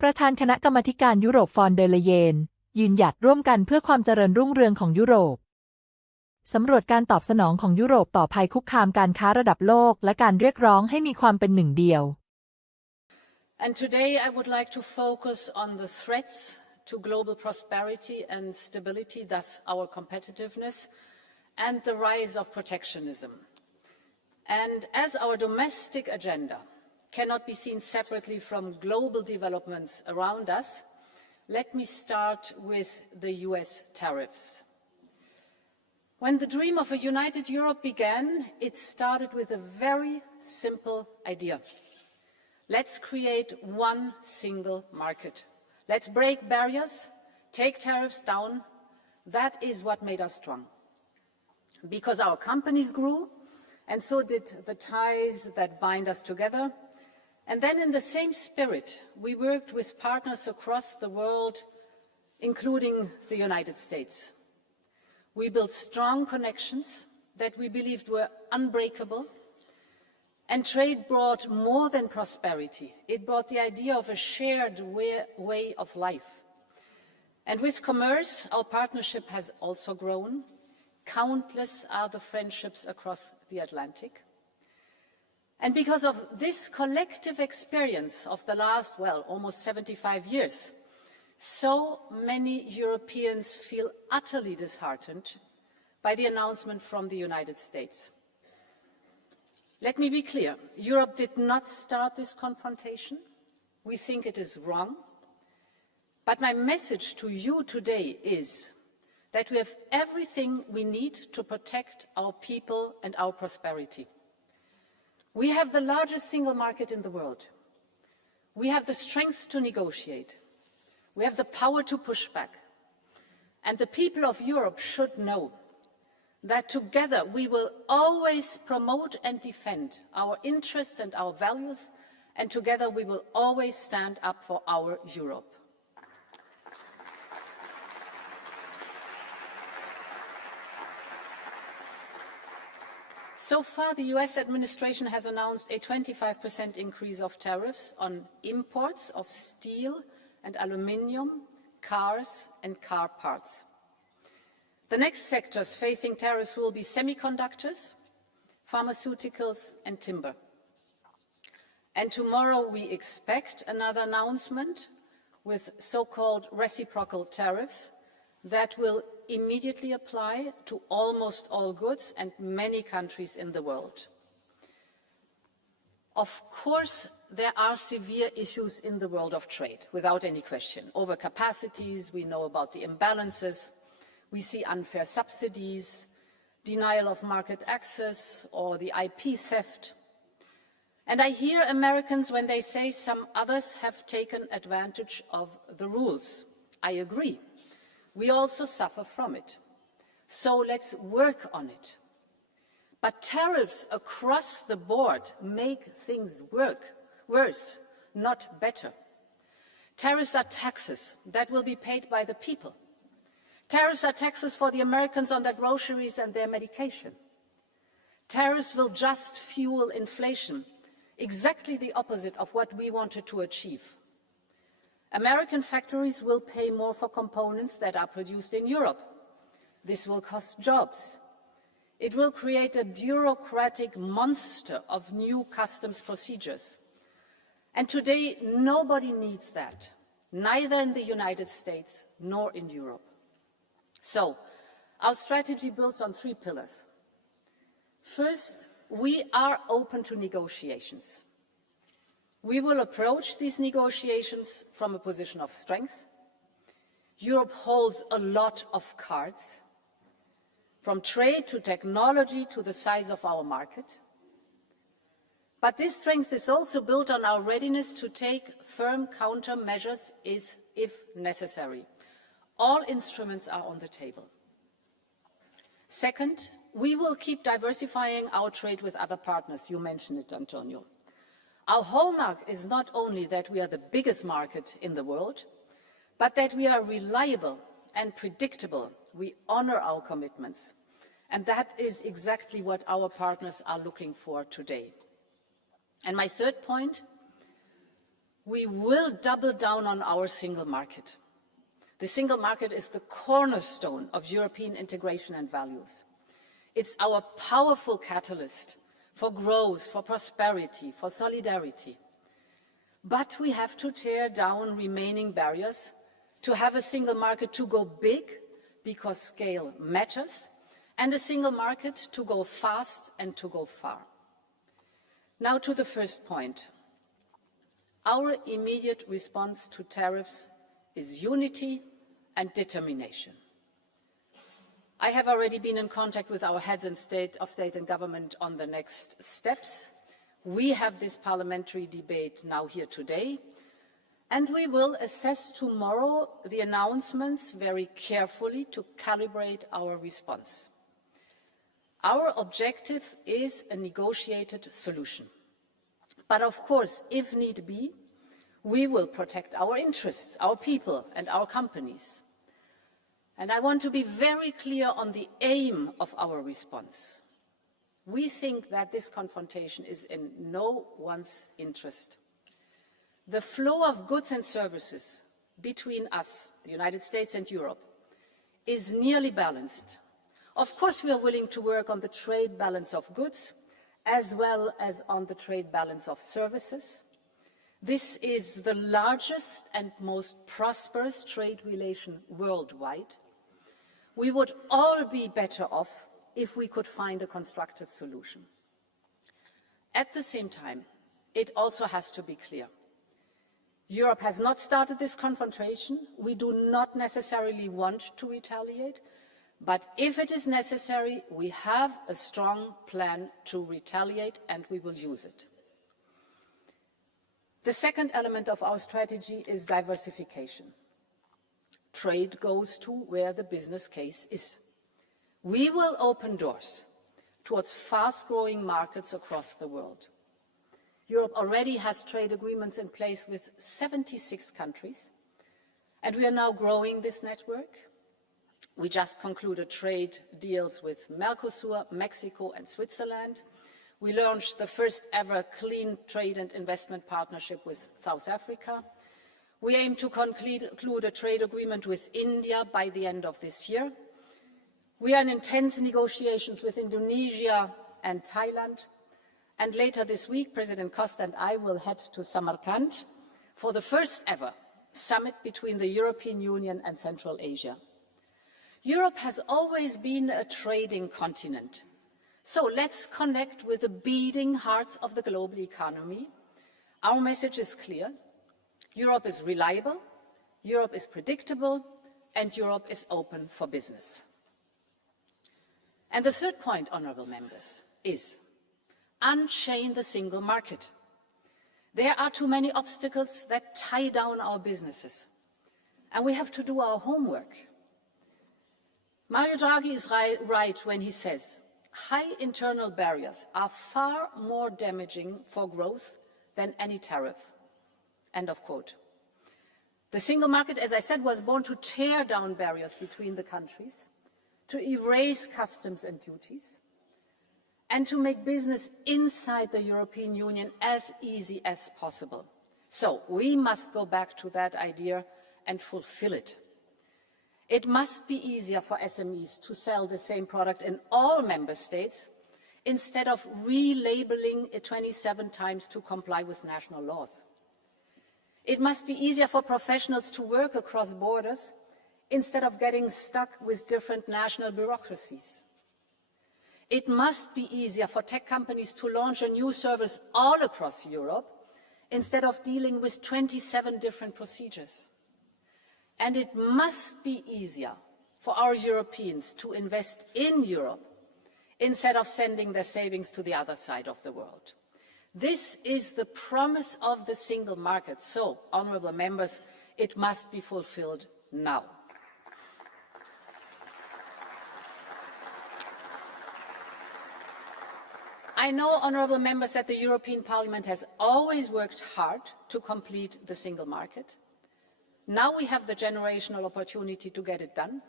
ประธานคณะกรรมาการยุโรปฟอนเดอร์เลเยนยืนหยัดร่วมกันเพื่อความเจริญรุ่งเรืองของยุโรปสำรวจการตอบสนองของยุโรปต่อภัยคุกคามการค้าระดับโลกและการเรียกร้องให้มีความเป็นหนึ่งเดียว And today I would like to focus on the threats to global prosperity and stability, thus our competitiveness, and the rise of protectionism. And as our domestic agenda cannot be seen separately from global developments around us, let me start with the US tariffs. When the dream of a united Europe began, it started with a very simple idea. Let's create one single market. Let's break barriers, take tariffs down. That is what made us strong. Because our companies grew, and so did the ties that bind us together. And then in the same spirit, we worked with partners across the world, including the United States. We built strong connections that we believed were unbreakable. And trade brought more than prosperity. It brought the idea of a shared way of life. And with commerce, our partnership has also grown. Countless are the friendships across the Atlantic. And because of this collective experience of the last, almost 75 years, so many Europeans feel utterly disheartened by the announcement from the United States. Let me be clear, Europe did not start this confrontation. We think it is wrong. But my message to you today is that we have everything we need to protect our people and our prosperity. We have the largest single market in the world. We have the strength to negotiate. We have the power to push back. And the people of Europe should know that together we will always promote and defend our interests and our values, and together we will always stand up for our Europe. So far, the US administration has announced a 25% increase of tariffs on imports of steel and aluminium, cars and car parts. The next sectors facing tariffs will be semiconductors, pharmaceuticals and timber. And tomorrow we expect another announcement with so-called reciprocal tariffs that will immediately apply to almost all goods and many countries in the world. Of course, there are severe issues in the world of trade, without any question. Overcapacities, we know about the imbalances. We see unfair subsidies, denial of market access, or the IP theft. And I hear Americans when they say some others have taken advantage of the rules. I agree. We also suffer from it. So let's work on it. But tariffs across the board make things worse, not better. Tariffs are taxes that will be paid by the people. Tariffs are taxes for the Americans on their groceries and their medication. Tariffs will just fuel inflation, exactly the opposite of what we wanted to achieve. American factories will pay more for components that are produced in Europe. This will cost jobs. It will create a bureaucratic monster of new customs procedures. And today, nobody needs that, neither in the United States nor in Europe. So, our strategy builds on three pillars. First, we are open to negotiations. We will approach these negotiations from a position of strength. Europe holds a lot of cards, from trade to technology to the size of our market. But this strength is also built on our readiness to take firm countermeasures if necessary. All instruments are on the table. Second, we will keep diversifying our trade with other partners. You mentioned it, Antonio. Our hallmark is not only that we are the biggest market in the world, but that we are reliable and predictable. We honor our commitments. And that is exactly what our partners are looking for today. And my third point, we will double down on our single market. The single market is the cornerstone of European integration and values. It's our powerful catalyst for growth, for prosperity, for solidarity. But we have to tear down remaining barriers to have a single market to go big, because scale matters, and a single market to go fast and to go far. Now to the first point. Our immediate response to tariffs is unity and determination. I have already been in contact with our heads of state and government on the next steps. We have this parliamentary debate now here today, and we will assess tomorrow the announcements very carefully to calibrate our response. Our objective is a negotiated solution. But of course, if need be, we will protect our interests, our people and our companies. And I want to be very clear on the aim of our response. We think that this confrontation is in no one's interest. The flow of goods and services between us, the United States and Europe, is nearly balanced. Of course, we are willing to work on the trade balance of goods as well as on the trade balance of services. This is the largest and most prosperous trade relation worldwide. We would all be better off if we could find a constructive solution. At the same time, it also has to be clear. Europe has not started this confrontation. We do not necessarily want to retaliate. But if it is necessary, we have a strong plan to retaliate, and we will use it. The second element of our strategy is diversification. Trade goes to where the business case is. We will open doors towards fast-growing markets across the world. Europe already has trade agreements in place with 76 countries, and we are now growing this network. We just concluded trade deals with Mercosur, Mexico and Switzerland. We launched the first ever clean trade and investment partnership with South Africa. We aim to conclude a trade agreement with India by the end of this year. We are in intense negotiations with Indonesia and Thailand. And later this week, President Costa and I will head to Samarkand for the first ever summit between the European Union and Central Asia. Europe has always been a trading continent. So let's connect with the beating hearts of the global economy. Our message is clear. Europe is reliable, Europe is predictable, and Europe is open for business. And the third point, honourable members, is unchain the single market. There are too many obstacles that tie down our businesses, and we have to do our homework. Mario Draghi is right when he says high internal barriers are far more damaging for growth than any tariff. End of quote. The single market, as I said, was born to tear down barriers between the countries, to erase customs and duties, and to make business inside the European Union as easy as possible. So we must go back to that idea and fulfill it. It must be easier for SMEs to sell the same product in all member states instead of relabeling it 27 times to comply with national laws. It must be easier for professionals to work across borders instead of getting stuck with different national bureaucracies. It must be easier for tech companies to launch a new service all across Europe instead of dealing with 27 different procedures. And it must be easier for our Europeans to invest in Europe instead of sending their savings to the other side of the world. This is the promise of the single market. So, honourable members, it must be fulfilled now. I know, honourable members, that the European Parliament has always worked hard to complete the single market. Now we have the generational opportunity to get it done.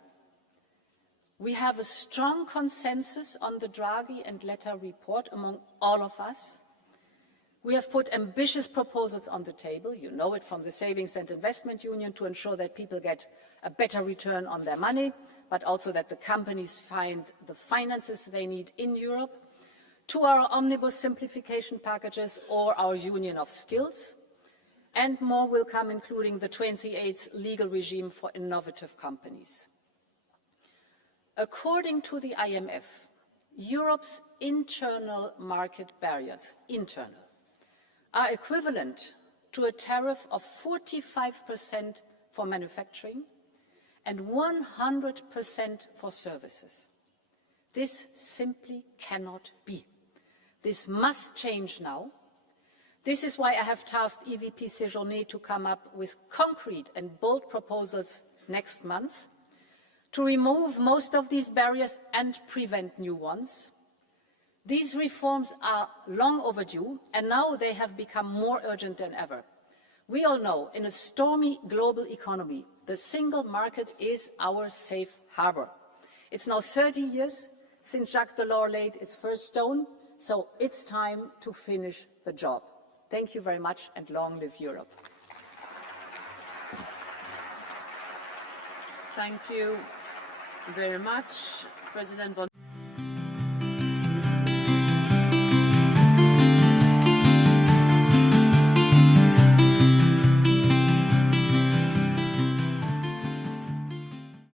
We have a strong consensus on the Draghi and Letta report among all of us. We have put ambitious proposals on the table, you know it from the Savings and Investment Union, to ensure that people get a better return on their money, but also that the companies find the finances they need in Europe, to our omnibus simplification packages or our union of skills, and more will come, including the 28th legal regime for innovative companies. According to the IMF, Europe's internal market barriers, are equivalent to a tariff of 45% for manufacturing and 100% for services. This simply cannot be. This must change now. This is why I have tasked EVP Séjourné to come up with concrete and bold proposals next month to remove most of these barriers and prevent new ones. These reforms are long overdue, and now they have become more urgent than ever. We all know, in a stormy global economy, the single market is our safe harbor. It's now 30 years since Jacques Delors laid its first stone, so it's time to finish the job. Thank you very much, and long live Europe. Thank you very much, President von